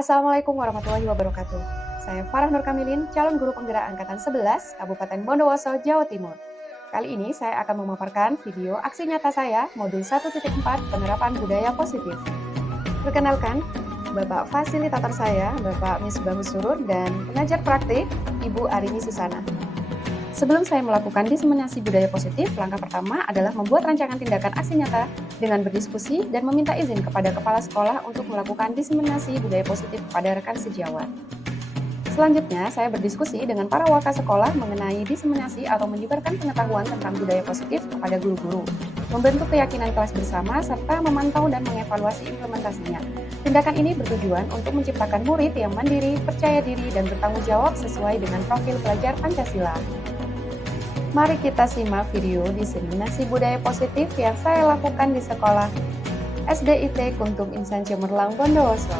Assalamualaikum warahmatullahi wabarakatuh. Saya Farah Nur Kamilin, calon guru penggerak Angkatan 11, Kabupaten Bondowoso, Jawa Timur. Kali ini saya akan memaparkan video aksi nyata saya, Modul 1.4 Penerapan Budaya Positif. Perkenalkan, Bapak Fasilitator saya, Bapak Misbah Surur, dan pengajar praktik, Ibu Arini Susana. Sebelum saya melakukan diseminasi budaya positif, langkah pertama adalah membuat rancangan tindakan aksi nyata dengan berdiskusi dan meminta izin kepada kepala sekolah untuk melakukan diseminasi budaya positif kepada rekan sejawat. Selanjutnya, saya berdiskusi dengan para waka sekolah mengenai diseminasi atau menyebarkan pengetahuan tentang budaya positif kepada guru-guru, membentuk keyakinan kelas bersama, serta memantau dan mengevaluasi implementasinya. Tindakan ini bertujuan untuk menciptakan murid yang mandiri, percaya diri, dan bertanggung jawab sesuai dengan profil pelajar Pancasila. Mari kita simak video diseminasi budaya positif yang saya lakukan di sekolah SDIT Kuntum Insan Cemerlang, Bondowoso.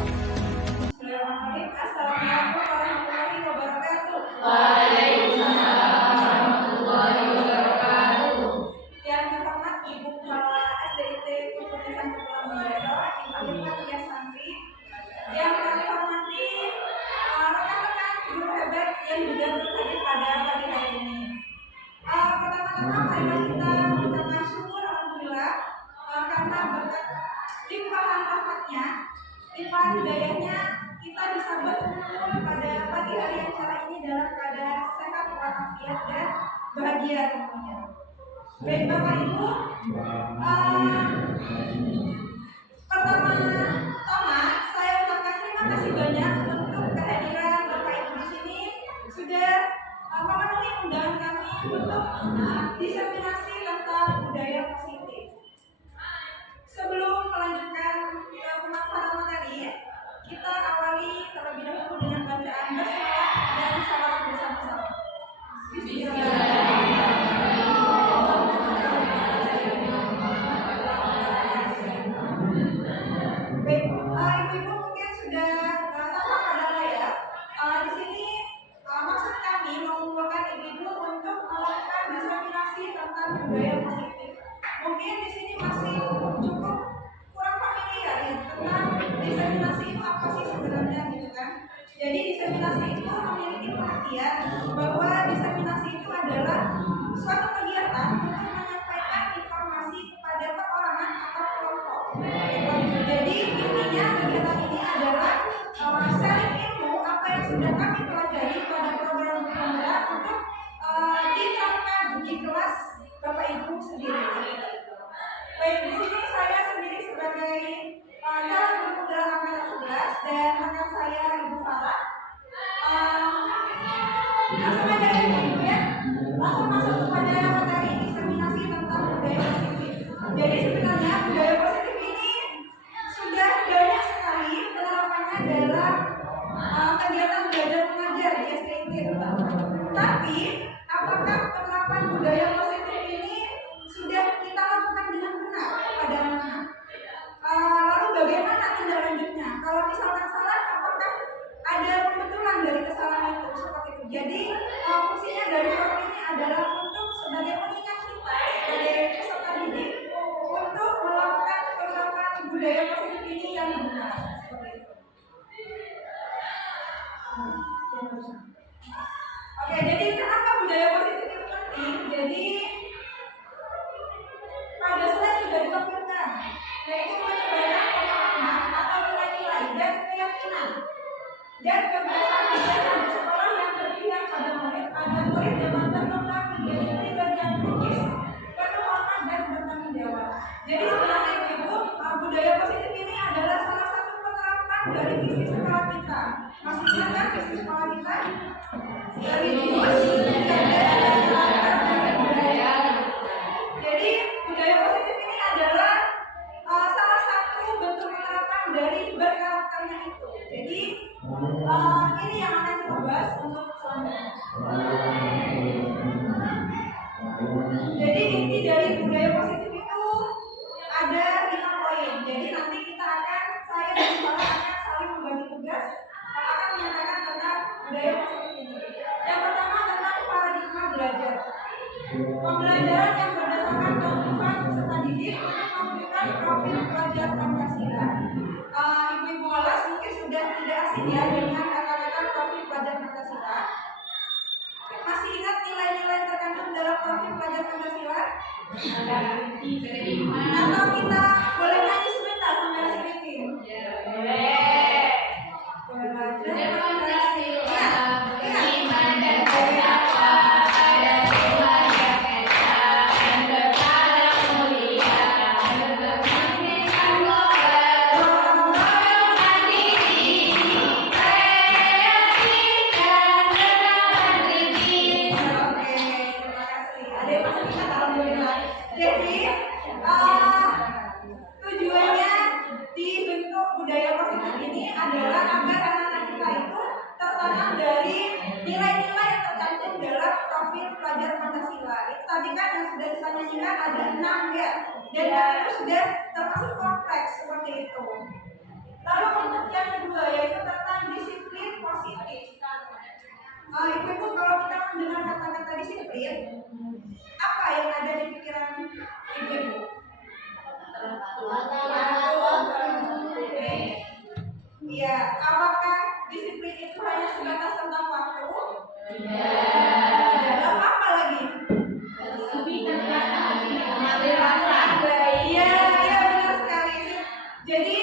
Assalamualaikum warahmatullahi wabarakatuh. Waalaikumsalam warahmatullahi wabarakatuh. Yang terhormat Ibu Kepala SDIT Kuntum Insan Cemerlang, Bondowoso, Ibu Fatia Santri. Yang kami hormati rekan-rekan guru hebat yang juga berhadir pada pagi hari ini. Pertama-tama marilah kita mengucapkan syukur alhamdulillah karena berkat limpahan rahmatnya, limpahan hidayahnya, kita bisa berkumpul pada pagi hari yang cerah ini dalam keadaan sehat walafiat dan bahagia tentunya. Baik Bapak Ibu, pertama-tama saya ucapkan terima kasih banyak untuk kehadiran Bapak Ibu di sini sudah memenuhi undangan kami untuk diseminasi tentang budaya positif. Sebelum melanjutkan ke pemaparan materi, kita awali terlebih dahulu dengan bacaan basmalah dan salawat bersama-sama. Baik, ibu-ibu mungkin sudah tampak pada layar. Di sini maksud kami mengumpulkan ibu-ibu untuk melakukan diseminasi tentang budaya positif. Mungkin di sini masih cukup kurang familiar ya tentang diseminasi itu apa sih sebenarnya gitu kan. Jadi diseminasi itu memiliki pengertian bahwa diseminasi itu adalah suatu kegiatan untuk menyampaikan informasi kepada perorangan atau kelompok. Jadi intinya kegiatan ini adalah sharing ilmu apa yang sudah kami pelajari pada program pembelajaran untuk diterapkan di kelas Bapak Ibu sendiri. Baik, di sini saya sendiri sebagai calon guru penggerak angkatan 11 dan rekan saya Ibu Farah. Langsung aja ya Ibu ya. Langsung masuk kepada materi diseminasi tentang budaya positif. Jadi sebenarnya budaya positif ini sudah banyak sekali penerapannya dalam kegiatan belajar mengajar di SDIT. Tapi apakah penerapan budaya positif ini sudah kita lakukan dengan benar pada anak-anak? Lalu bagaimana tindak lanjutnya? Kalau misalkan salah, apakah ada pembetulan dari kesalahan itu seperti itu? Jadi fungsinya dari forum ini adalah untuk sebagai pengingat kita sebagai peserta didik untuk melakukan penerapan budaya positif ini yang benar seperti itu. Oke, jadi kenapa budaya positif itu penting? Jadi pada slide sudah ditampilkan, yaitu menyebarkan pemahaman atau nilai-nilai dan keyakinan dan kebiasaan belajar di sekolah yang berpihak pada murid agar murid dapat berkembang menjadi pribadi yang kritis, penuh hormat dan bertanggung jawab. Jadi sebenarnya ibu, budaya positif ini adalah salah satu penerapan dari visi sekolah kita. Maksudnya kan visi sekolah kita dari Jadi budaya positif ini adalah salah satu bentuk penerapan dari berkarakternya itu. Jadi ini yang akan kita bahas untuk selanjutnya. Jadi inti dari budaya positif itu ada 5 poin. Jadi nanti saya dan Farah akan saling membagi tugas akan menyatakan tentang budaya positif ini. Yang pertama tentang paradigma belajar. Pembelajaran yang berdasarkan kebutuhan peserta didik untuk menunjukkan profil pelajar Pancasila. Ibu-ibu kelas mungkin sudah tidak asing ya dengan kata-kata profil pelajar Pancasila. Masih ingat nilai-nilai terkandung dalam profil pelajar Pancasila? Atau kita boleh nyanyi sebentar sambil sedikit? Boleh. Belajar Pancasila beriman dan berdakwah pada Tuhan Yang Esa dan berkala mulia untuk kepentingan global, mengorbankan diri, kreativitas dan kritis. Oke, terima kasih. Ada yang masih ingat alhamdulillah. Jadi tujuannya dibentuk budaya positif ini adalah agar anak-anak kita itu tertanam dari nilai-nilai yang tercantum dalam profil pelajar Pancasila. Itu tadi kan yang sudah kita nyanyikan ada 6 ya, dan itu sudah termasuk kompleks seperti itu. Lalu untuk yang kedua yaitu tentang disiplin positif. Ibu-ibu, kalau kita mendengar kata-kata disiplin, apa yang ada di pikiran ibu-ibu? Iya, apakah disiplin itu hanya sebatas tentang waktu? Tidak. Lalu apa lagi? Iya, benar sekali. Jadi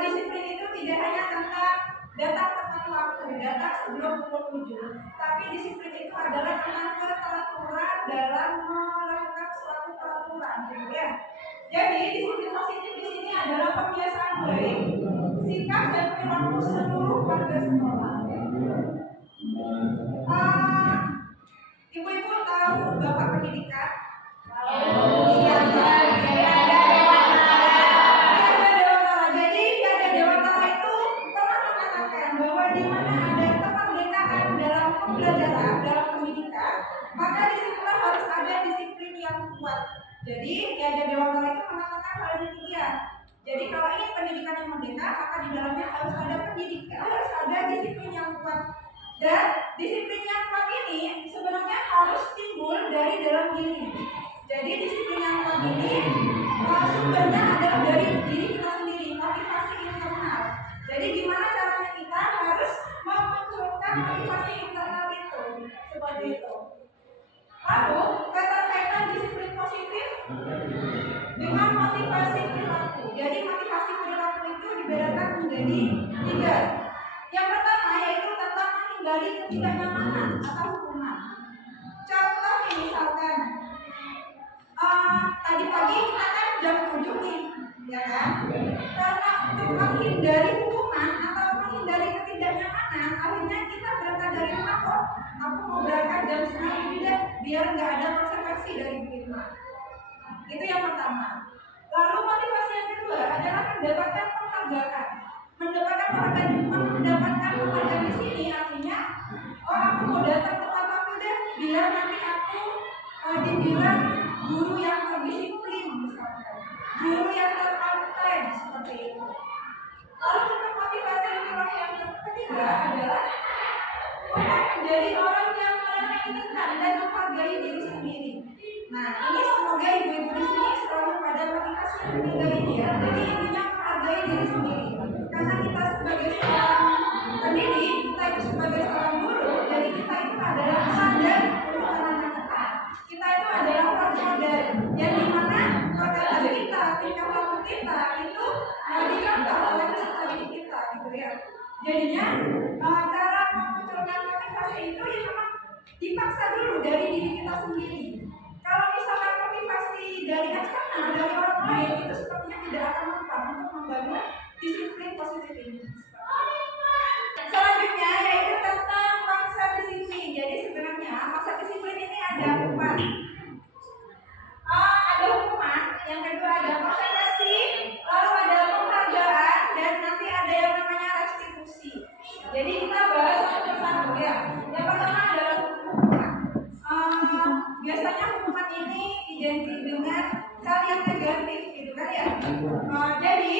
disiplin itu tidak hanya tentang datang tepat waktu, datang sebelum pukul 7, tapi disiplin itu adalah tentang keteraturan dalam melakukan suatu peraturan, ya. Jadi disiplin positif di sini adalah kebiasaan baik, sikap dan perilaku seluruh warga sekolah. Ibu-ibu tahu Bapak Pendidikan? Jadi Tiada Dewantara itu pernah mengatakan bahwa di mana ada kemerdekaan dalam pembelajaran, dalam pendidikan, maka di situlah harus ada disiplin yang kuat. Jadi Tiada Dewantara itu mengatakan hal demikian. Jadi kalau ini pendidikan yang merdeka, maka di dalamnya harus ada pendidikan, harus ada disiplin yang kuat. Dan disiplin yang kuat ini sebenarnya harus timbul dari dalam diri. Jadi disiplin yang kuat ini sumbernya adalah dari diri kita sendiri, motivasi internal. Jadi gimana caranya kita harus memunculkan motivasi internal itu, seperti itu. Lalu keterkaitan disiplin positif dengan motivasi perilaku. Jadi motivasi perilaku itu dibedakan menjadi 3. Yang pertama yaitu tentang menghindari ketidaknyamanan atau hukuman. Contoh misalkan tadi pagi kita kan jam 7 nih, ya kan? Karena untuk menghindari hukuman atau menghindari ketidaknyamanan, akhirnya kita berangkat dari rumah kok. Aku mau berangkat jam 9 deh, biar nggak ada konsekuensi dari begitu. Itu yang pertama. Lalu motivasi yang kedua adalah mendapatkan penghargaan. Mendapatkan penghargaan di sini artinya, aku mau datang tepat waktu deh, biar nanti aku dibilang guru yang terdisiplin misalkan, guru yang terpandai seperti itu. Lalu untuk motivasi yang ketiga adalah untuk menjadi orang yang menginginkan dan menghargai diri sendiri. Nah, ini semoga ibu-ibu di sini selalu pada motivasi yang ketiga ini ya. Jadi intinya menghargai diri sendiri. Karena kita sebagai seorang pendidik, kita itu sebagai seorang guru, jadi kita itu adalah sadar untuk anak-anak kita. Kita itu adalah orang sadar yang dimana perkataan kita, tingkah laku kita itu dicontoh oleh peserta didik kita, gitu ya. Jadinya cara memunculkan motivasi itu ya memang dipaksa dulu dari diri kita sendiri. Kalau misalkan motivasi dari eksternal, dari orang lain, itu sepertinya tidak akan mempan untuk membangun disiplin positif ini. Selanjutnya yaitu tentang maksa disiplin. Jadi sebenarnya maksa disiplin ini ada 4. Ada hukuman, yang kedua ada konsekuensi, lalu ada penghargaan, dan nanti ada yang namanya restitusi. Jadi kita bahas satu persatu ya. Yang pertama adalah hukuman. Biasanya hukuman ini identik dengan hal yang negatif, gitu kan ya. Jadi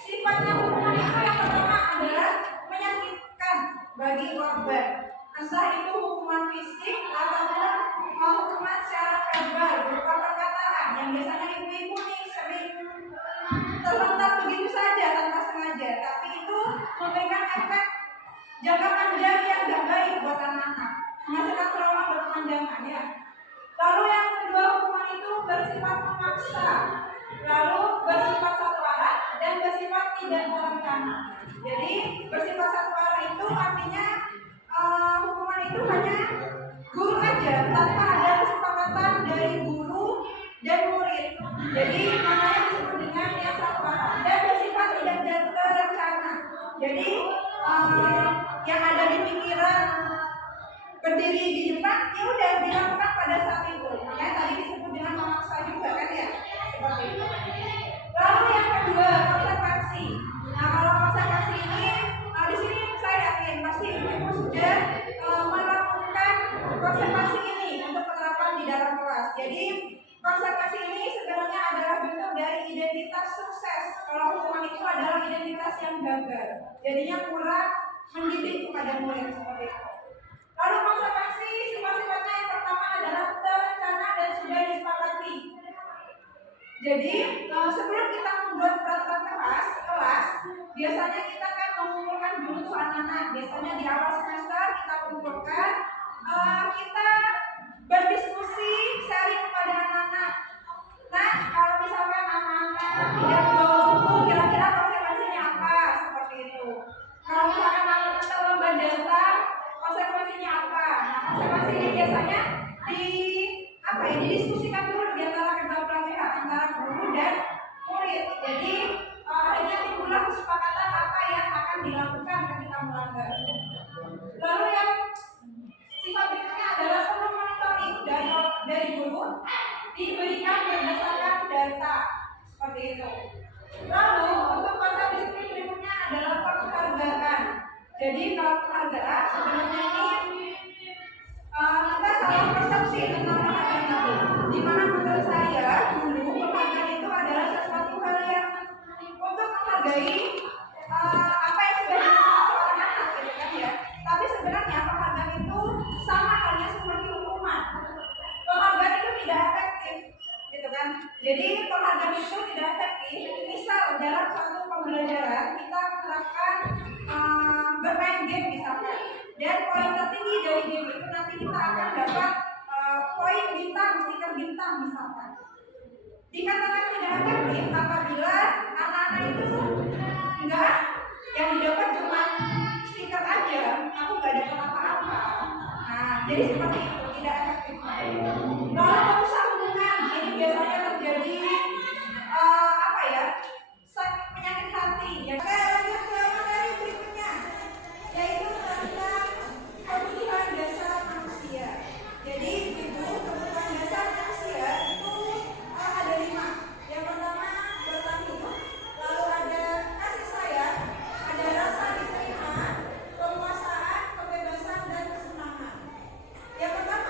sifatnya hukuman itu yang pertama adalah menyakitkan bagi korban. Entah itu hukuman fisik ataupun hukuman secara verbal berupa perkataan yang biasanya ibu-ibu nih sering terlontar begitu saja tanpa sengaja, tapi itu memberikan efek jangka panjang yang nggak baik buat anak-anak, menghasilkan trauma berkepanjangan ya. Lalu yang kedua, hukuman itu bersifat memaksa, lalu bersifat satu arah dan bersifat tidak terencana. Jadi bersifat satu arah itu artinya hukuman itu hanya guru aja tanpa ada kesepakatan dari guru dan murid. Jadi makanya disebut dengan yang satu arah dan bersifat tidak terencana. Jadi yang ada di pikiran berdiri di depan, ya udah dilakukan pada saat itu. Makanya tadi disebut dengan memaksa juga kan ya, seperti itu. Lalu yang kedua, konsekuensi. Nah kalau konsekuensi ini, di sini saya yakin pasti ibu sudah melakukan konsekuensi ini untuk penerapan di dalam kelas. Jadi konsekuensi ini sebenarnya adalah bentuk dari identitas sukses. Kalau hukuman itu adalah identitas yang gagal, jadinya kurang mendidik kepada murid seperti itu. Lalu konsekuensi sifat-sifatnya yang pertama adalah terencana dan sudah disepakati. Jadi sebelum kita membuat peraturan kelas, biasanya kita kan mengumpulkan dulu tuh anak-anak. Biasanya di awal semester kita kumpulkan, kita berdiskusi, sharing kepada anak-anak. Nah, kalau misalkan anak-anak tidak membawa buku, kira-kira konsekuensinya apa? Seperti itu. Kalau misalkan anak-anak terlambat datang, konsekuensinya apa? Nah, konsekuensinya biasanya didiskusikan dulu di antara kedua belah pihak, antara guru dan murid. Jadi akhirnya timbullah kesepakatan apa yang akan dilakukan ketika melanggar. Lalu yang sifat berikutnya adalah perlu monitoring dari guru diberikan berdasarkan data seperti itu. Lalu untuk konsep disiplin berikutnya adalah penghargaan. Jadi kalau penghargaan sebenarnya ini kita salah persepsi tentang penghargaan itu. Dimana menurut saya dulu penghargaan itu adalah sesuatu hal yang untuk menghargai apa yang sudah dilakukan seorang anak gitu kan ya. Tapi sebenarnya penghargaan itu sama halnya seperti hukuman. Penghargaan itu tidak efektif gitu kan. Jadi penghargaan itu tidak efektif. Misal dalam suatu pembelajaran kita menerapkan bermain game misalkan, dan poin tertinggi dari game itu nanti kita akan dapat poin bintang, stiker bintang misalkan. Dikatakan tidak efektif apabila anak-anak itu enggak, yang didapat cuma stiker aja, aku nggak dapat apa-apa. Nah, jadi seperti itu, tidak efektif. Lalu merusak hubungan, ini biasanya terjadi sakit penyakit hati. Ya, lanjut ke materi berikutnya, yaitu tentang kebutuhan dasar manusia. Jadi kebutuhan dasar manusia itu ada 5. Yang pertama bertahan hidup, lalu ada kasih sayang, ada rasa diterima, penguasaan, kebebasan dan kesenangan. Yang pertama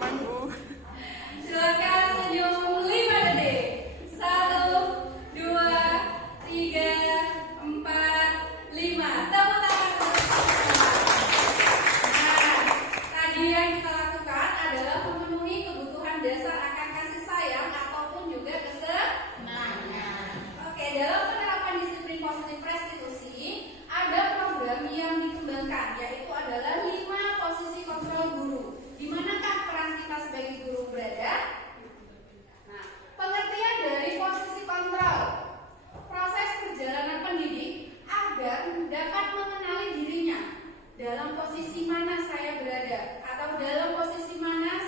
panggung. Silakan senyum 5 detik. 1, 2, 3, 4, 5. Tepuk tangan. Nah, tadi yang kita lakukan adalah memenuhi kebutuhan dasar akan kasih sayang ataupun juga kesenangan. Oke, dalam penerapan disiplin positif restitusi ada program yang dikembangkan, yaitu adalah 5 posisi kontrol guru. Di manakah peran kita sebagai guru berada? Nah, pengertian dari posisi kontrol, proses perjalanan pendidik agar dapat mengenali dirinya. Dalam posisi mana saya berada, atau dalam posisi mana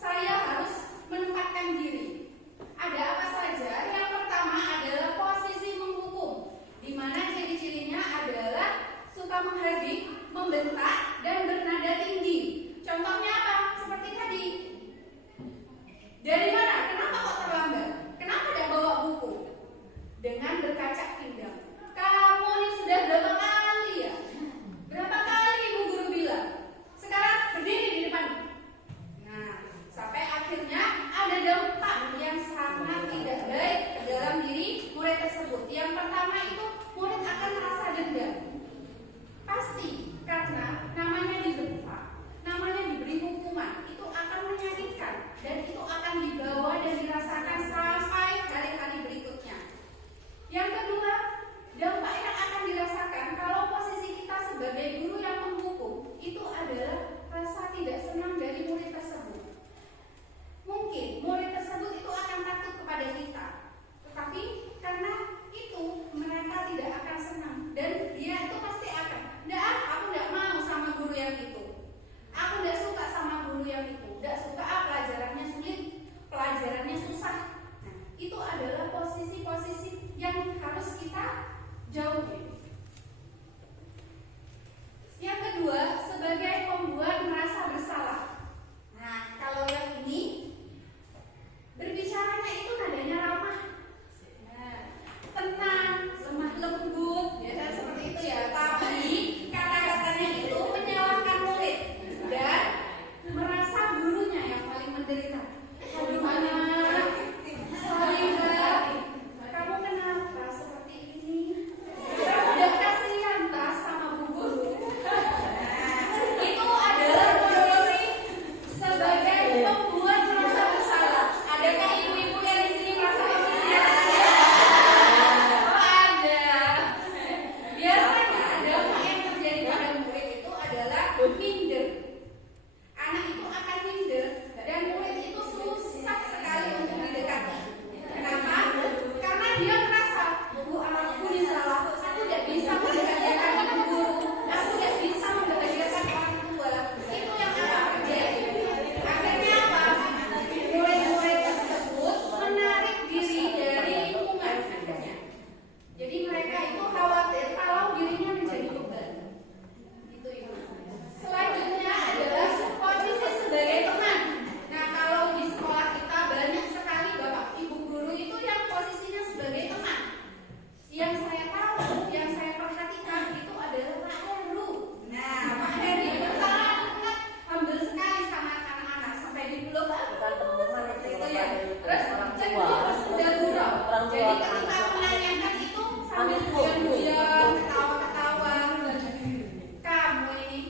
saya harus menempatkan diri. Ada apa saja? Yang pertama adalah posisi menghukum, di mana ciri-cirinya adalah suka menghardik, membentak, dan bernada tinggi. Contohnya apa? Seperti tadi. Dari mana? Kenapa kok terlambat? Kenapa tidak bawa buku? Dengan berkaca pinggang. Kamu ini sudah berapa kali ya? Berapa kali ibu guru bilang? Sekarang berdiri di depan. Nah, sampai akhirnya ada dampak yang sangat tidak baik dalam diri murid tersebut. Yang pertama itu murid akan merasa dendam. Pasti, karena namanya dibentak, namanya diberi hukuman, itu akan menyakitkan dan itu akan dibawa dan dirasakan sampai hari-hari berikutnya. Yang kedua, dampak yang akan dirasakan kalau posisi kita sebagai guru yang menghukum itu adalah rasa tidak senang dari murid tersebut. Mungkin murid tersebut itu akan takut kepada kita, tetapi karena itu mereka tidak akan senang dan dia itu pasti akan, enggak, aku enggak mau sama guru yang itu, aku enggak suka sama guru yang itu, enggak suka, pelajarannya sulit, pelajarannya susah. Nah, itu adalah posisi-posisi yang harus kita jauhi. Yang kedua, sebagai pembuat merasa bersalah. Nah, kalau yang ini berbicaranya itu nadanya ramah, nah, tenang, lemah lembut, biasanya seperti itu ya. Tapi kata-katanya itu menyalahkan murid dan merasa gurunya yang paling menderita. Aduh anak, Salihah, kamu kenapa seperti ini? Kamu udah kasihan tak sama bu guru? Nah, itu adalah posisi sebagai pembuat merasa bersalah. Adakah ibu-ibu yang di sini merasa posisinya? Oh, ada. Biasanya dampak yang terjadi pada murid itu adalah minder. Anak itu akan minder dan murid itu susah sekali untuk didekati. Kenapa? Karena dia merasa, anakku ini salah, aku tidak bisa membahagiakan ibu guru, aku tidak bisa membahagiakan orang tua. Itu yang akan terjadi. Akhirnya apa? Murid-murid tersebut menarik diri dari lingkungan akhirnya. Jadi mereka itu khawatir kalau dirinya menjadi beban. Itu ibu. Selanjutnya adalah posisi sebagai teman. Nah, kalau di sekolah kita banyak sekali bapak ibu guru itu yang posisinya sebagai teman. Yang saya tahu, yang saya perhatikan itu adalah Pak Heru. Nah, Pak Heru itu sangat humble sekali sama anak-anak sampai dipeluk seperti itu ya. Terus cenderung sudah gurau. Jadi ketika menanyakan itu sambil diam-diam, ketawa-ketawa. Kamu ini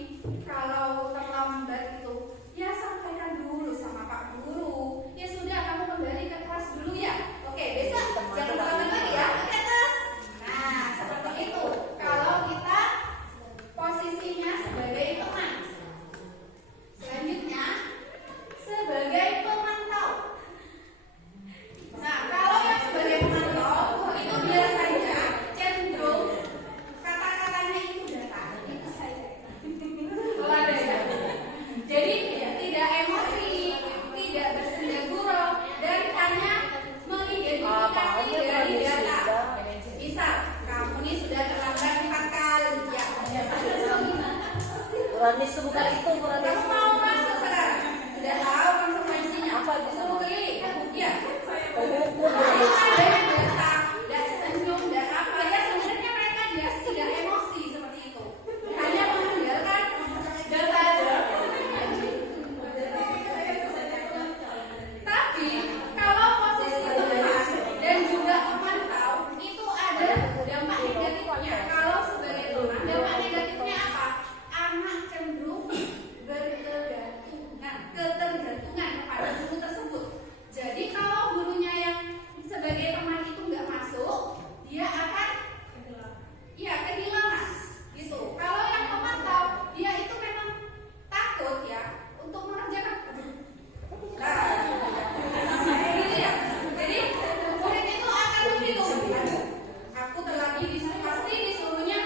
kalau terlambat itu, ya sampaikan dulu sama Pak Guru. Ya sudah, kamu kembali ke kelas dulu ya. Oke, besok jangan terlambat lagi ya. Oke, terus. Nah, seperti itu. Kalau kita posisinya sebagai teman. Selanjutnya, sebagai pemantau. Nah, kalau yang sebagai pemantau itu biasanya cenderung kata-katanya itu datar, itu saja. Kalau ada ya. Jadi tidak emosi, tidak bersenda gurau, dan hanya mengidentifikasi dari data. Misal, kamu ini sudah terlambat 4 kali ya. Kuranis bukan itu, kuranis. Kamu mau masuk sekarang? Sudah tahu konsekuensinya? Apa itu? Disuruh keliling? Iya. Mengukur Ada yang datang, dan senyum, dan apa ya, sebenarnya mereka dia tidak emosi seperti itu, hanya mengandalkan data. untuk mengerjakan. Gitu ya. Jadi murid itu akan begitu. Aku terlagi pasti disuruhnya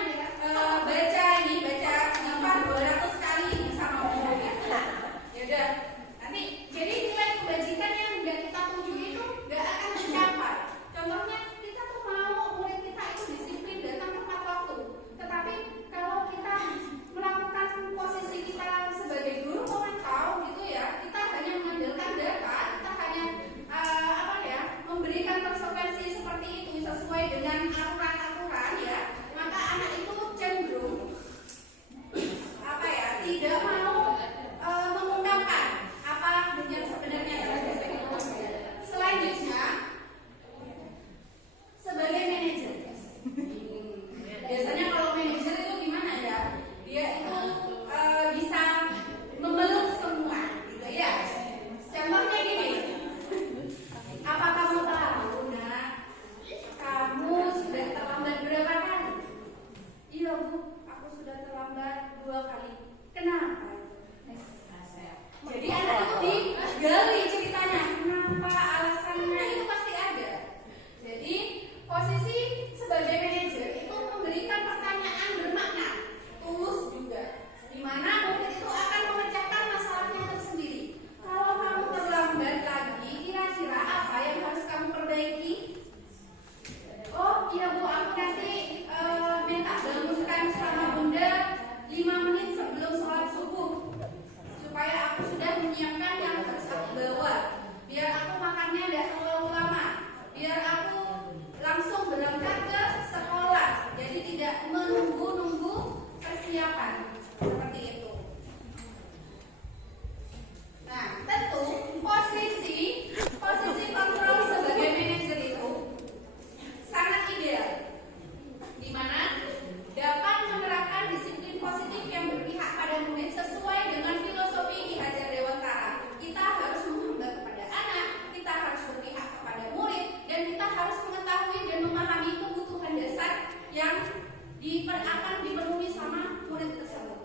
baca 200 kali sama umumnya. Ya udah. Nanti jadi nilai kebajikan yang udah kita tuju itu nggak akan tercapai. Contohnya kita tuh mau murid kita itu disiplin datang tepat waktu. Tetapi kalau kita melakukan posisi kita sebagai guru pemantau gitu ya, kita hanya mengandalkan data, kita hanya memberikan konsekuensi seperti itu sesuai dengan aturan-aturan ya, maka anak itu cenderung tidak mau mengungkapkan apa yang sebenarnya terjadi. Selanjutnya sebagai manajer, biasanya kalau manajer itu gimana ya? Dia itu bisa memeluk semua, gitu ya. Contohnya gini, apa kamu tahu, Nak? Kamu sudah terlambat berapa kali? Iya Bu, aku sudah terlambat 2 kali. Kenapa? Jadi anak itu digali ceritanya, kenapa alasannya itu pasti ada. Jadi posisi sebagai manajer itu memberikan pertanyaan bermakna, tulus juga, di mana murid itu akan memecahkan masalahnya tersendiri. Kalau kamu terlambat lagi, kira-kira apa yang harus kamu perbaiki? Oh iya Bu, aku nanti minta bangunkan sama Bunda 5 menit sebelum sholat subuh, supaya aku sudah menyiapkan yang harus aku bawa, biar aku makannya tidak terlalu lama, biar aku langsung berangkat ke sekolah, jadi tidak menunggu-nunggu persiapan seperti itu. Nah, tentu posisi kontrol sebagai manajer itu sangat ideal, di mana dapat menerapkan disiplin positif yang berpihak pada murid sesuai dengan filosofi Ki Hajar Dewantara. Kita harus menghamba kepada anak, kita harus berpihak kepada murid, dan kita harus mengetahui dan memahami kebutuhan dasar yang akan dipenuhi sama murid tersebut.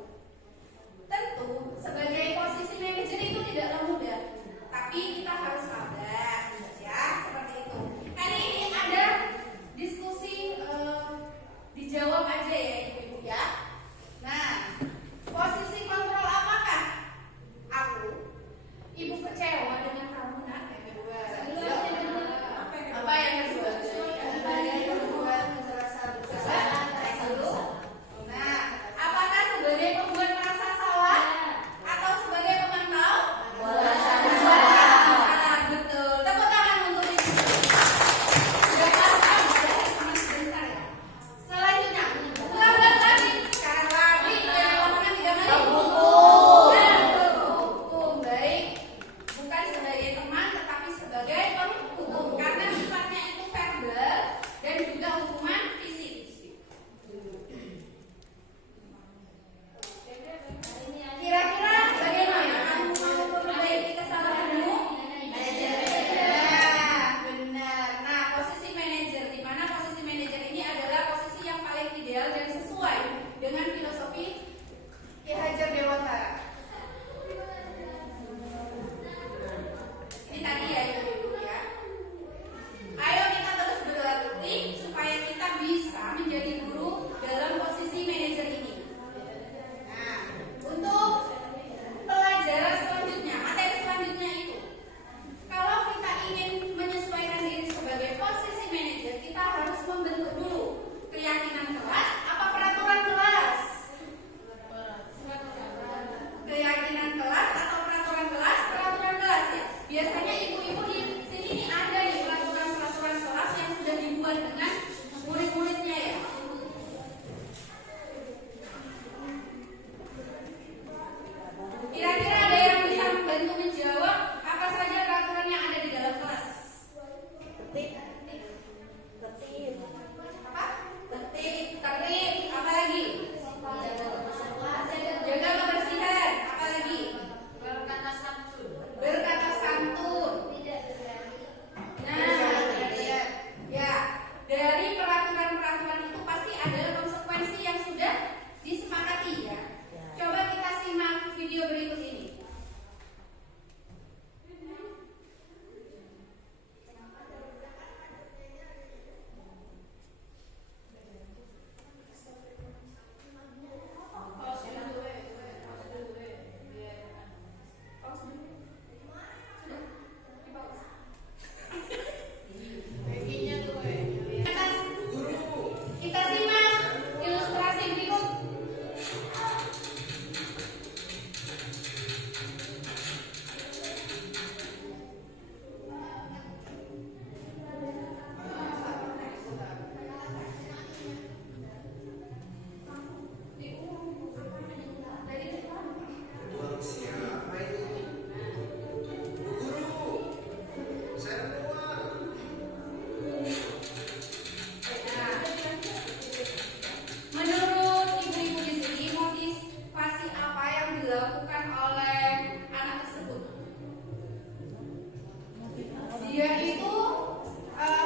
dia itu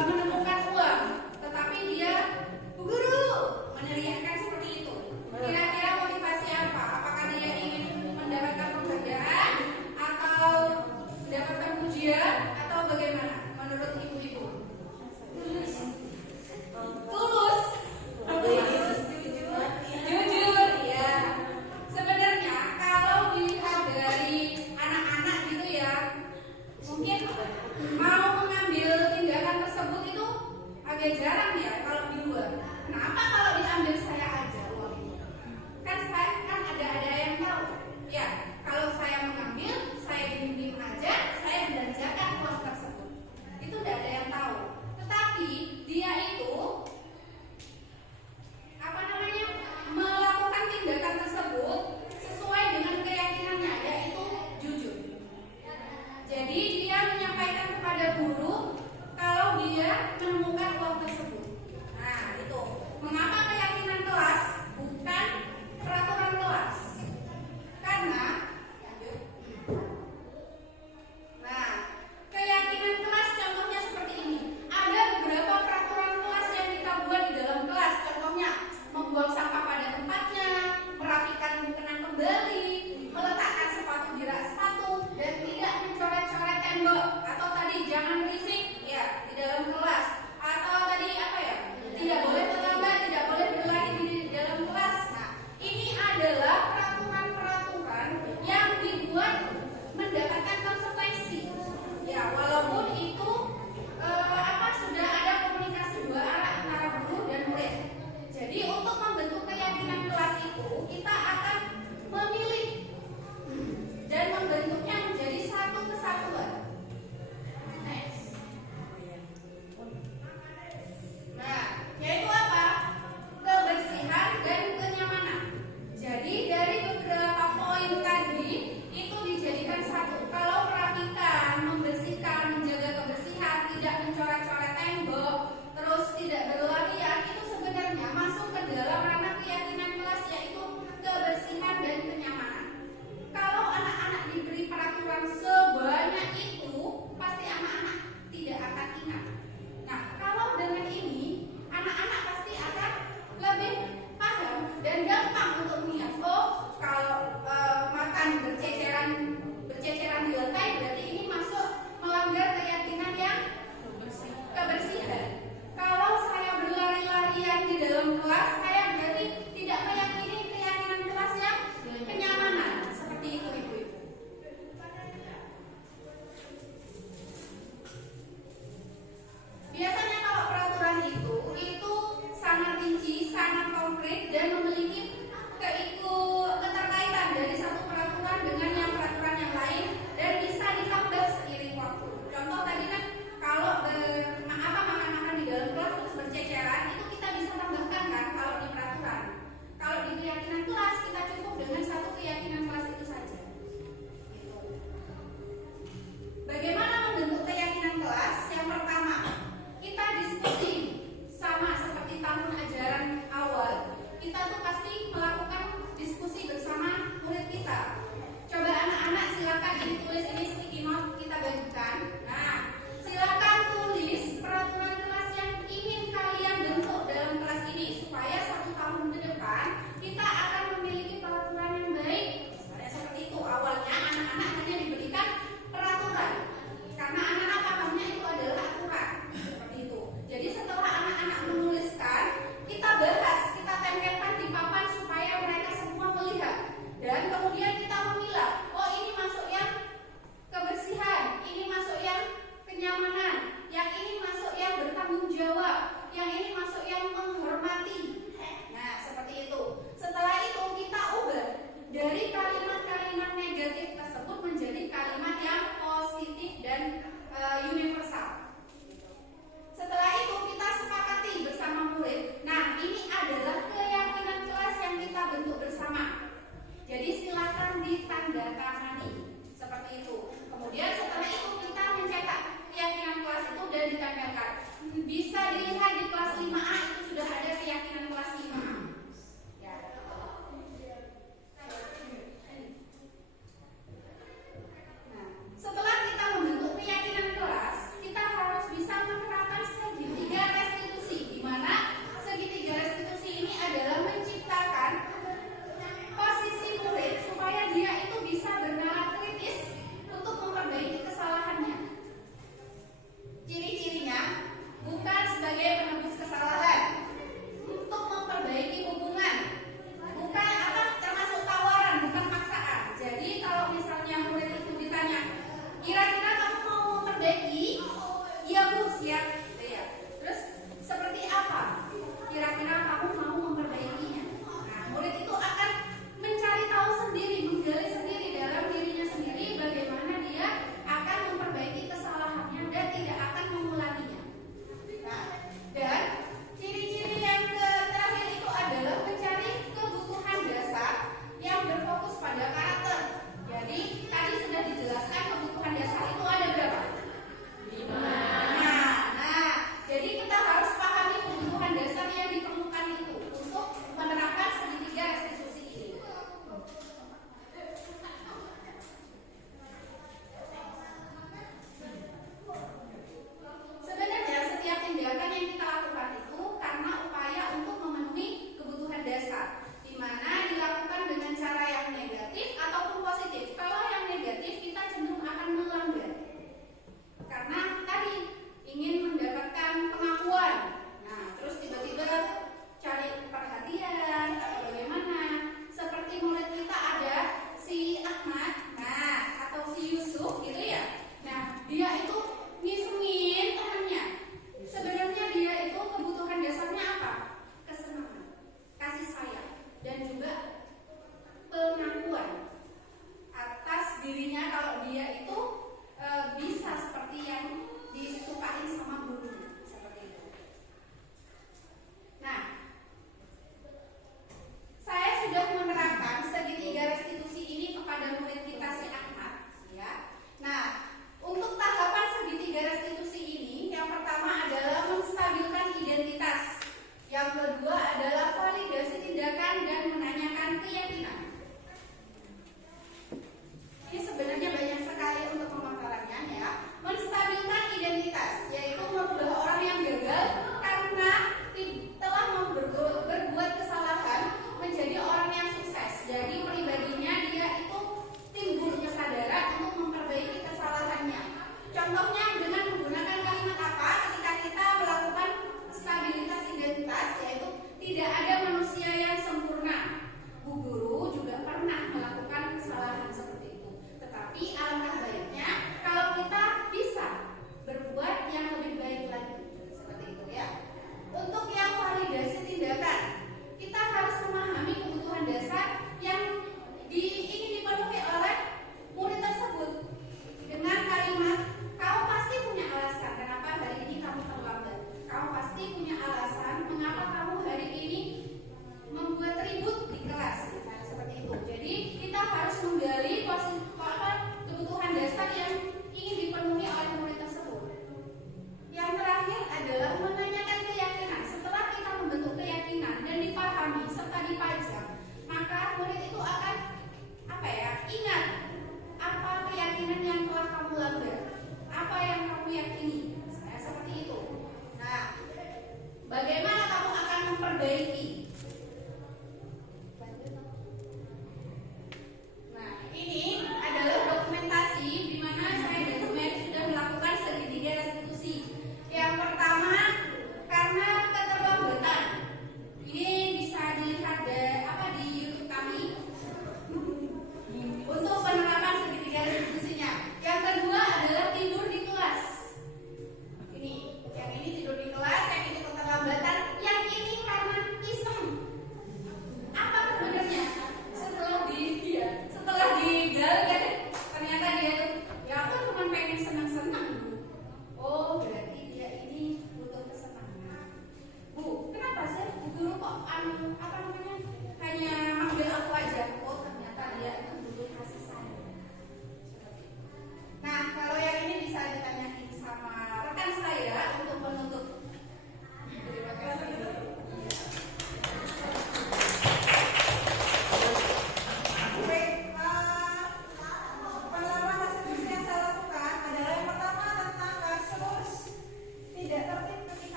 menemukan uang, tetapi dia Bu Guru meneriakkan seperti itu. Kira-kira motivasi apa? Apakah dia ingin mendapatkan penghargaan atau mendapatkan pujian atau bagaimana menurut ibu-ibu? Tulus. Jujur, ya. Sebenarnya kalau dilihat dari anak-anak gitu ya, mungkin mau mengambil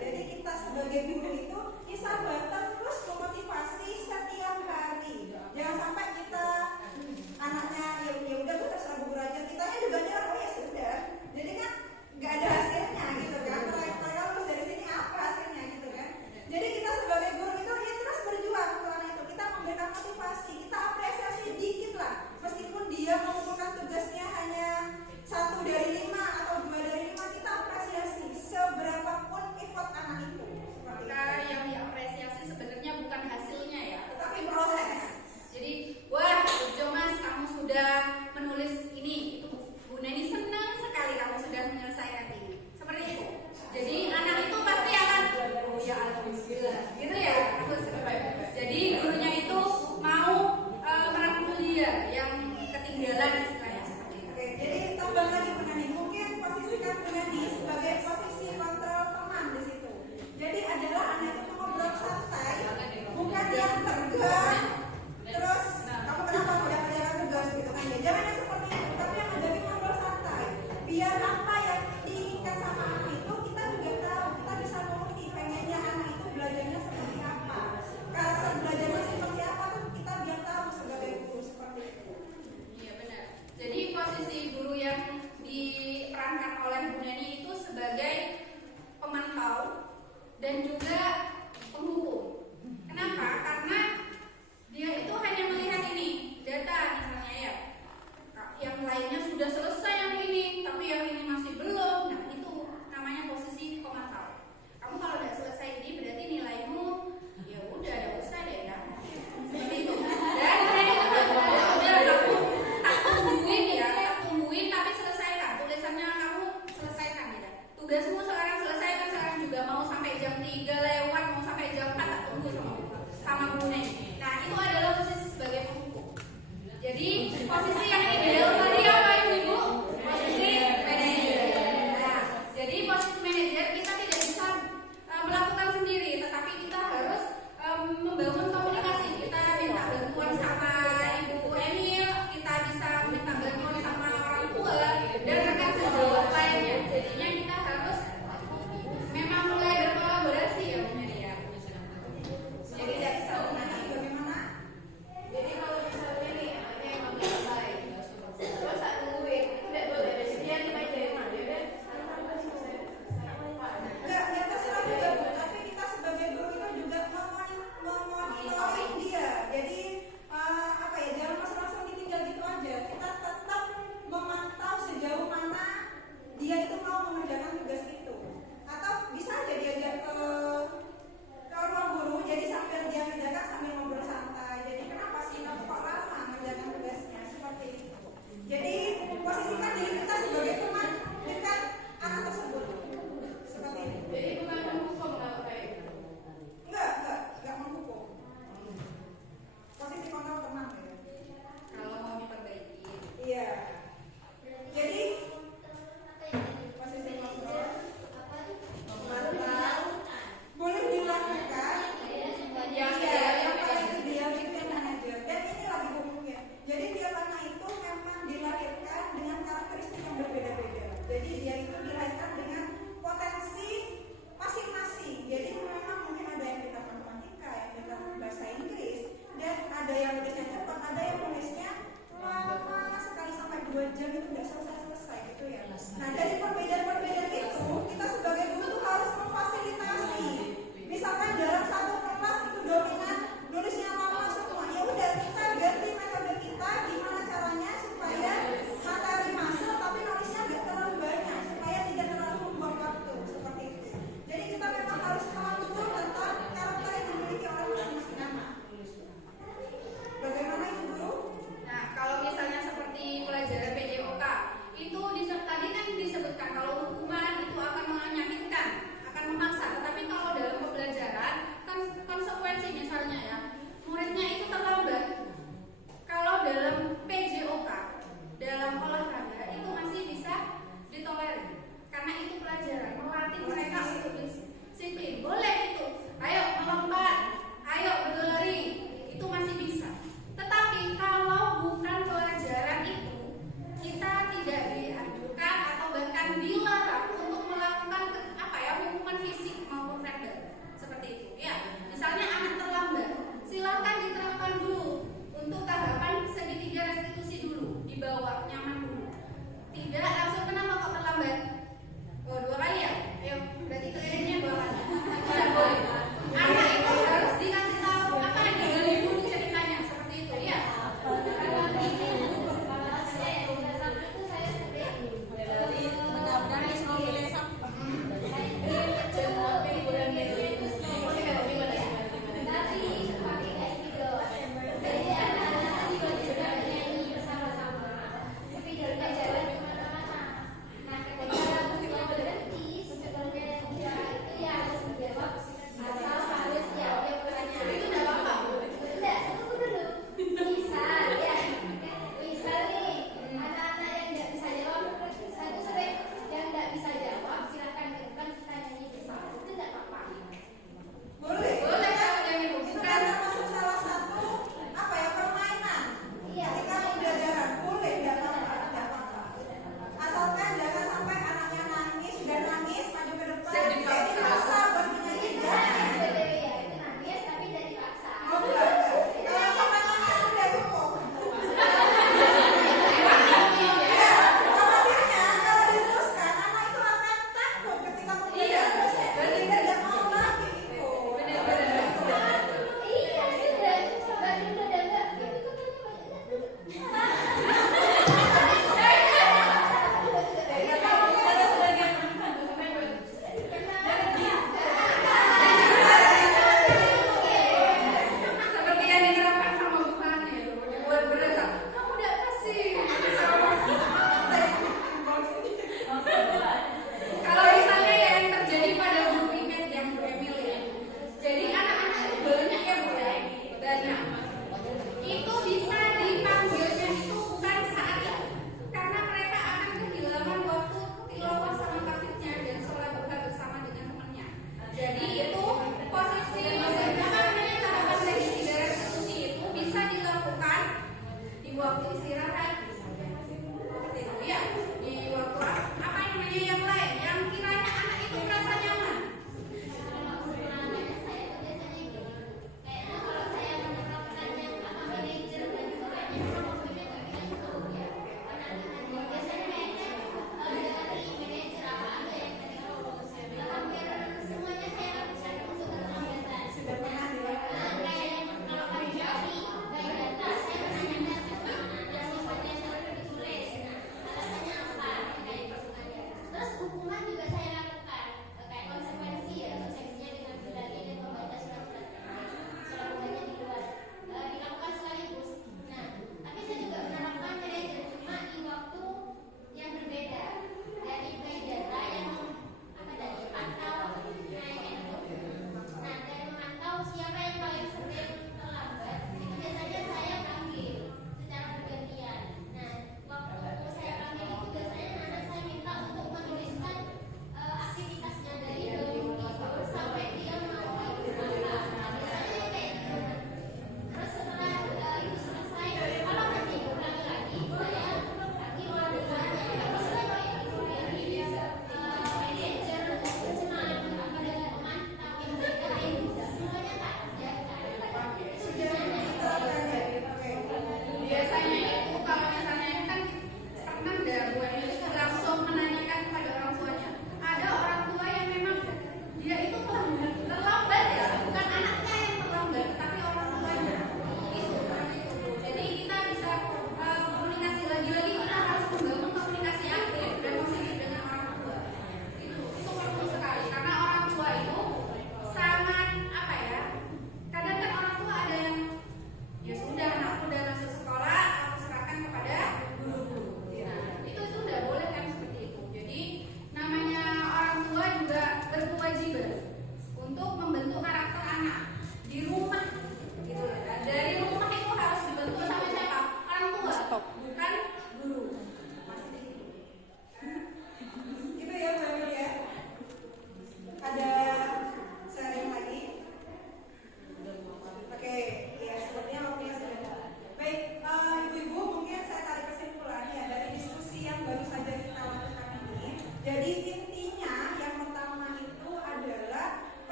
Jadi kita sebagai guru itu bisa terus memotivasi setiap hari. Jangan sampai kita anaknya ya udah terserah guru aja, kitanya juga nyerah, oh ya sudah. Jadi kan nggak ada hasilnya gitu kan. Mereka lulus dari sini apa hasilnya gitu kan. Jadi kita sebagai guru itu ya terus berjuang untuk anak itu. Kita memberikan motivasi, kita apresiasi dikit lah. Meskipun dia mengumpulkan tugasnya hanya 1 dari 5 atau 2 dari 5, kita apresiasi seberapapun effort anak itu. Seperti Maka itu. yang diapresiasi sebenarnya bukan hasilnya ya, Tetapi proses. Jadi, wah, Jo Mas, kamu sudah menulis ini, itu Bu Neni senang sekali kamu sudah menyelesaikan ini. Seperti itu. Jadi anak itu pasti akan, oh ya alhamdulillah, gitu ya. Jadi gurunya itu mau merangkul dia yang ketinggalan istilahnya seperti itu. Oke, jadi tambah lagi Bu Nani, mungkin posisikan Bu Nani sebagai posisi kontrol teman di situ. Jadi adalah anak itu ngobrol santai, bukan yang tegang. Terus kamu kenapa udah kerjakan tugas gitu kan ya? Jangan yang seperti itu, tapi yang menjadi ngobrol santai. Biar apa yang diinginkan sama anak itu kita juga tahu, kita bisa mengerti pengennya anak itu belajarnya seperti apa, karakter belajarnya seperti apa tuh kita biar tahu sebagai guru seperti itu. Iya benar. Jadi posisi guru yang diperankan oleh Bu Neni itu sebagai pemantau dan juga penghukum. Kenapa? Karena dia itu hanya melihat ini data misalnya ya. Yang lainnya sudah selesai yang ini, tapi yang ini masih belum. Nah itu namanya posisi pemantau. Kamu kalau udah selesai ini berarti nilaimu ya udah ada usah deh ya. Seperti itu. Dan kemudian itu udah kamu tak tungguin tapi selesaikan. Tulisannya kamu selesaikan ya. Tugasmu sekarang selesaikan, sekarang juga mau sampai jam 3 lewat, mau sampai jam 4 tak tunggu sama Bu Neni. Nah itu adalah posisi sebagai penghukum. Jadi posisi yang ideal tadi apa Ibu? Posisi manajer. Nah, jadi posisi manajer kita tidak bisa melakukan sendiri, tetapi kita harus membangun komunikasi. Kita minta bantuan sama Ibu Emil, kita bisa minta bantuan sama orang tua dan rekan sejawat lainnya. Jadinya kita harus memang mulai berkolaborasi ya Bu Neni ya. Jadi tidak bisa menanya bagaimana? Jadi kalau misalnya nih anaknya yang nggak baik,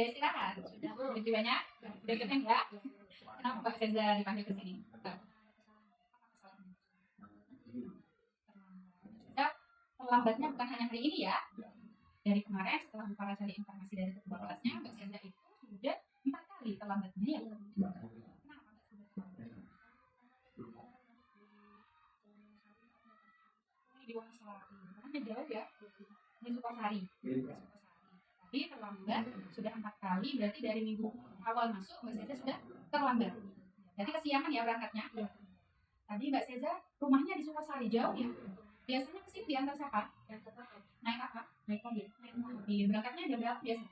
Udah istirahat, sudah begitu banyak, berikutnya enggak. Kenapa Mbak Seza dipanggil ke sini? Terlambatnya bukan hanya hari ini ya. Dari kemarin setelah Bupara cari informasi dari ketua kelasnya, Mbak Seza itu sudah 4 kali terlambatnya ya. Kenapa Mbak sudah terlambat? Ini di Wonosari, karena jauh ya, di Sukosari. Tadi terlambat sudah 4 kali, berarti dari minggu awal masuk Mbak Seza sudah terlambat. Jadi kesiangan ya berangkatnya. Tadi Mbak Seza rumahnya di Sukosari, jauh ya. Biasanya ke situ antar siapa? Naik apa? Naik mobil. Berangkatnya jam berapa biasa?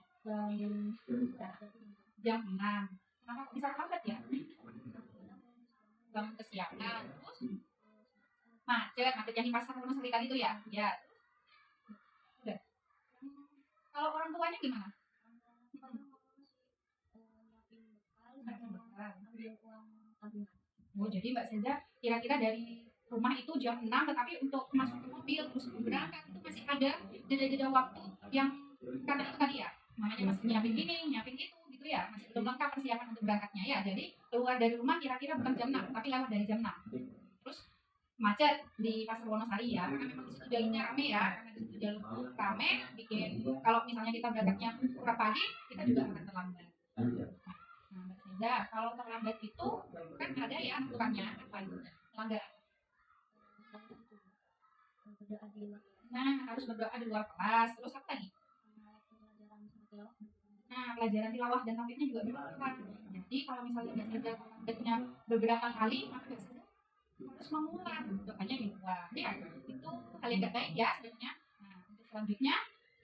Jam 6. Kenapa kok bisa terlambat ya? Bangun kesiangan, terus macetnya di pasar Wonosari tadi itu ya? Ya. Udah. Kalau orang tuanya gimana? Oh, jadi Mbak Seza kira-kira dari rumah itu jam 6, tetapi untuk masuk ke mobil terus berangkat itu masih ada jeda-jeda waktu yang karena itu tadi ya, namanya masih nyiapin ini, nyiapin itu gitu ya, masih belum lengkap persiapan untuk berangkatnya ya. Jadi keluar dari rumah kira-kira bukan jam 6, tapi lewat dari jam 6. Terus macet di Pasar Wonosari ya, karena memang di situ jalurnya rame ya, karena di situ jalur rame bikin kalau misalnya kita berangkatnya kurang pagi, kita juga akan terlambat. Nah, Mbak Seza, kalau terlambat itu kan ada ya aturannya apa itu? Pelanggaran. Nah, harus berdoa di luar kelas. Terus apa lagi? Nah, pelajaran tilawah dan tampilnya juga berkurang. Jadi kalau misalnya Mbak Seza terlambatnya beberapa kali, maka Mbak Seza harus mengulang doanya di luar. Ya, itu hal yang tidak baik ya sebenarnya. Nah, untuk selanjutnya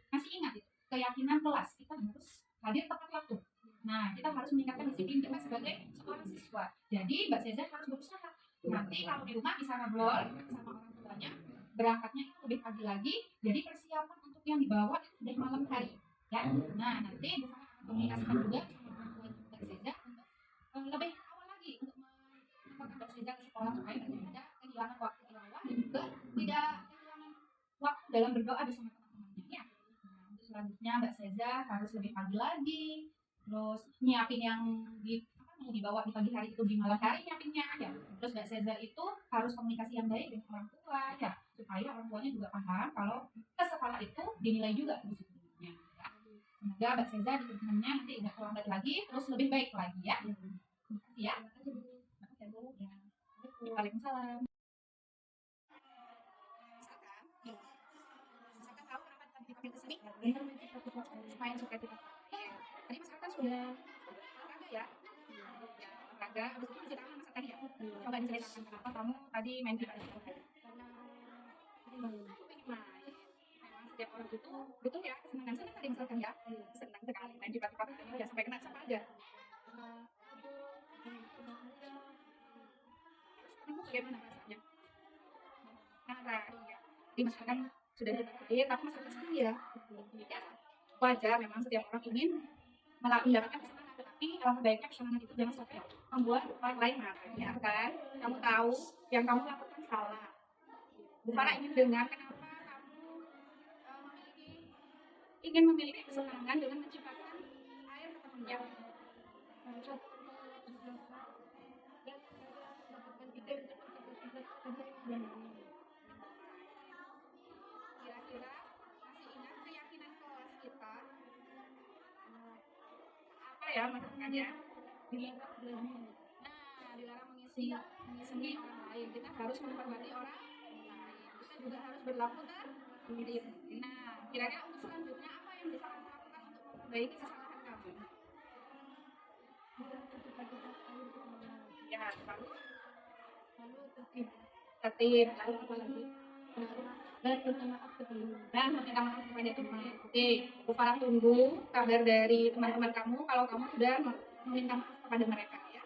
masih ingat itu keyakinan kelas kita harus hadir tepat waktu. Nah, kita harus meningkatkan disiplin kita sebagai seorang siswa. Jadi Mbak Seza harus berusaha. Nanti kalau di rumah bisa ngobrol sama orang tuanya, berangkatnya itu lebih pagi lagi. Jadi persiapan untuk yang dibawa itu sudah malam hari. Ya, nah nanti Bu Farah akan komunikasikan juga sama orang tua Mbak Seza untuk lebih awal lagi untuk mengantarkan Mbak Seza ke sekolah supaya Mbak Seza kehilangan waktu tilawah dan juga tidak kehilangan waktu dalam berdoa bersama teman-temannya. Ya. Nah, untuk selanjutnya Mbak Seza harus lebih pagi lagi. Terus nyiapin yang mau dibawa di pagi hari itu di malam hari nyiapinnya ya. Terus Mbak Seza itu harus komunikasi yang baik dengan orang tua ya, supaya orang tuanya juga paham kalau ke sekolah itu dinilai juga disiplinnya. Ya. Semoga Mbak Seza di kedepannya nanti nggak terlambat lagi, terus lebih baik lagi ya. Terima kasih ya. Waalaikumsalam. Misalkan tahu kenapa tadi dipanggil ke sini? Supaya suka kita. Tadi misalkan sudah olahraga ya. Olahraga, habis itu ceritakan masa tadi ya. Coba diceritakan kenapa kamu tadi main gitar itu. Karena pengen main. Memang setiap orang itu betul ya kesenangan senang tadi misalkan ya. Senang sekali main gitar ya sampai kena siapa aja. Kamu bagaimana rasanya? Marah, iya. Dimasukkan sudah ditakdir, tapi masih sekali ya. Ya. Wajar memang setiap orang ingin mendapatkan kesenangan, tetapi alangkah baiknya kesenangan itu jangan sampai membuat orang lain marah, ya kan? Kamu tahu yang kamu lakukan salah. Bu Farah ingin dengar kenapa kamu ingin memiliki kesenangan dengan menciptakan air ke temannya. Kira-kira masih ingat keyakinan kelas kita? Apa ya maksudnya? Dilarang mengisi orang lain. Kita harus menghormati orang lain. Kita juga harus berlaku tertib. Nah, kira-kira untuk selanjutnya apa yang bisa kamu lakukan untuk memperbaiki kesalahan kamu? Ya, lalu tertib. Lalu apa lagi? Dan meminta maaf kepada teman. Oke, Bu Farah tunggu kabar dari teman-teman kamu kalau kamu sudah meminta maaf kepada mereka ya.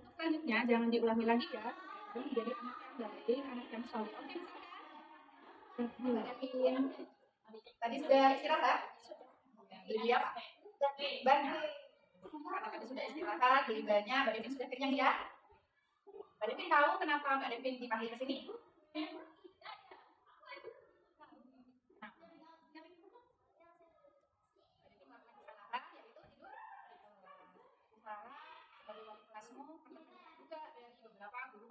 Untuk selanjutnya jangan diulangi lagi ya. Jadi menjadi anak yang baik, anak yang soleh. Oke, misalkan. Tadi sudah istirahat? Beli apa? Ban. Karena tadi sudah istirahat, beli bannya, Mbak Devin sudah kenyang ya. Mbak Devin tahu kenapa Mbak Devin dipanggil ke sini?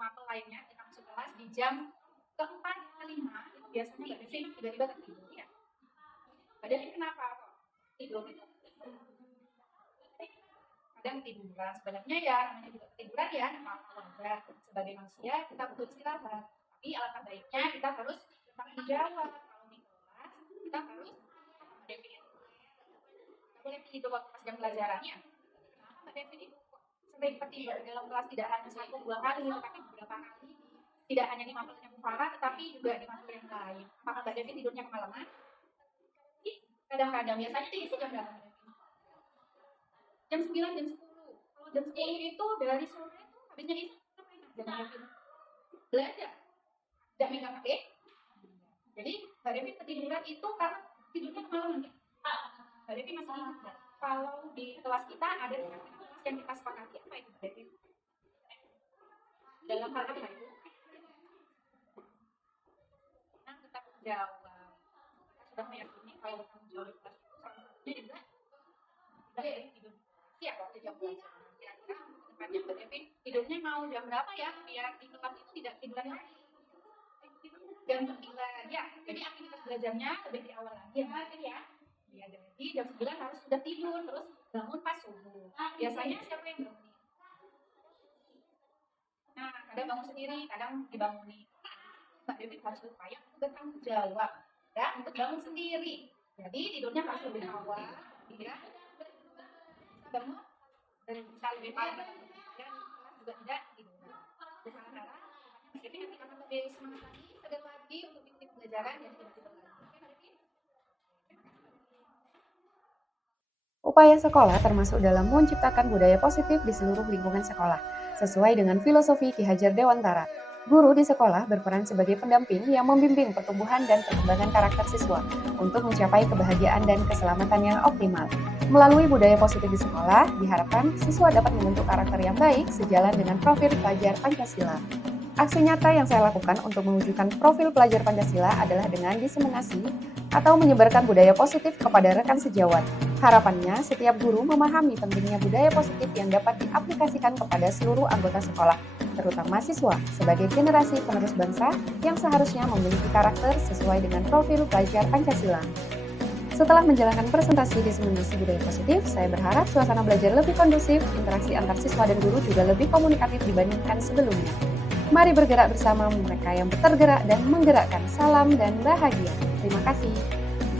mapel lainnya kita masuk kelas di jam keempat kelima itu biasanya Mbak Devi tiba-tiba tertidur ya. Mbak Devi kenapa kok tidur itu? Kadang tiduran sebenarnya ya namanya juga tiduran ya wajar sebagai manusia kita butuh istirahat. Tapi alangkah baiknya kita harus bertanggung jawab kalau di kelas kita harus Mbak Devi boleh tidur waktu pas jam pelajarannya. Mbak Devi sering tertidur dalam kelas tidak hanya 1-2 kali tapi beberapa kali. Tidak hanya di mapelnya Bu Farah, tetapi juga di mapel yang lain. Maka Mbak Devi tidurnya kemalaman. Kadang-kadang biasanya diisi jam berapa? Jam 9, jam 10. Kalau jam 10 itu dari sore itu habisnya isi ngapain? Jam belajar. Tidak megang HP. Jadi Mbak Devi ketiduran itu karena tidurnya kemalaman. Mbak Devi masih ingat. Kalau di kelas kita ada kelas yang kita sepakati apa itu Mbak Devi? Dalam hal apa itu? Tetap jawab. Kita sudah meyakini kalau bertanggung jawab di kelas itu salah satunya juga dari tidur. Siap waktu jam pelajaran. Kira-kira tempatnya Mbak Devi tidurnya mau jam berapa ya biar di kelas itu tidak tiduran lagi? Jam 9 ya. Jadi aktivitas belajarnya lebih di awal lagi ya. Ya, jadi jam 9 harus sudah tidur terus bangun pas subuh. Biasanya siapa yang bangun? Nah, kadang bangun sendiri, kadang dibangunin. Mbak Devi harus berupaya untuk bertanggung jawab ya untuk bangun sendiri. Jadi tidurnya harus lebih awal, ya. Bangun dan bisa lebih pagi dan kelas juga tidak tidur. Dengan cara Mbak Devi nanti akan lebih semangat lagi, segar lagi untuk mengikuti pelajaran yang tidak tidur lagi. Upaya sekolah termasuk dalam menciptakan budaya positif di seluruh lingkungan sekolah, sesuai dengan filosofi Ki Hajar Dewantara. Guru di sekolah berperan sebagai pendamping yang membimbing pertumbuhan dan perkembangan karakter siswa untuk mencapai kebahagiaan dan keselamatan yang optimal. Melalui budaya positif di sekolah, diharapkan siswa dapat membentuk karakter yang baik sejalan dengan profil pelajar Pancasila. Aksi nyata yang saya lakukan untuk mewujudkan profil pelajar Pancasila adalah dengan diseminasi atau menyebarkan budaya positif kepada rekan sejawat. Harapannya, setiap guru memahami pentingnya budaya positif yang dapat diaplikasikan kepada seluruh anggota sekolah, terutama siswa, sebagai generasi penerus bangsa yang seharusnya memiliki karakter sesuai dengan profil pelajar Pancasila. Setelah menjalankan presentasi diseminasi budaya positif, saya berharap suasana belajar lebih kondusif, interaksi antar siswa dan guru juga lebih komunikatif dibandingkan sebelumnya. Mari bergerak bersama mereka yang tergerak dan menggerakkan. Salam dan bahagia. Terima kasih.